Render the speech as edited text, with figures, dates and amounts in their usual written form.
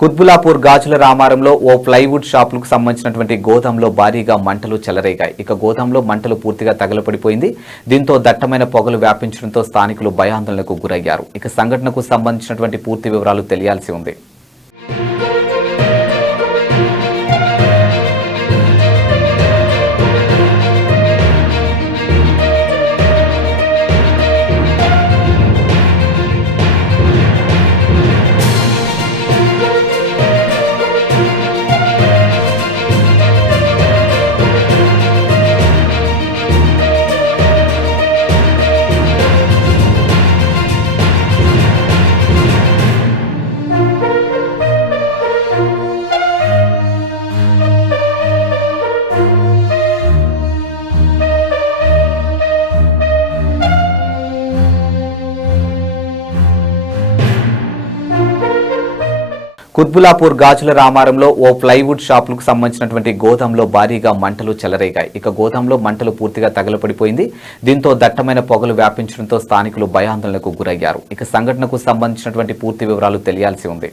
కుత్బులాపూర్ గాజుల రామారంలో ఓ plywood షాపులకు సంబంధించినటువంటి గోదాంలో భారీగా మంటలు చెలరేగాయి. ఇక గోదాంలో మంటలు పూర్తిగా తగలపడిపోయింది. దీంతో దట్టమైన పొగలు వ్యాపించడంతో స్థానికులు భయాందోళనకు గురయ్యారు. ఇక సంఘటనకు సంబంధించినటువంటి పూర్తి వివరాలు తెలియాల్సి ఉంది. కుత్బులాపూర్ గాజుల రామారంలో ఓ ప్లైవుడ్ షాపులకు సంబంధించినటువంటి గోదాంలో భారీగా మంటలు చెలరేగాయి. ఇక గోదాంలో మంటలు పూర్తిగా తగలపడిపోయింది. దీంతో దట్టమైన పొగలు వ్యాపించడంతో స్థానికులు భయాందోళనకు గురయ్యారు. ఇక సంఘటనకు సంబంధించినటువంటి పూర్తి వివరాలు తెలియాల్సి ఉంది.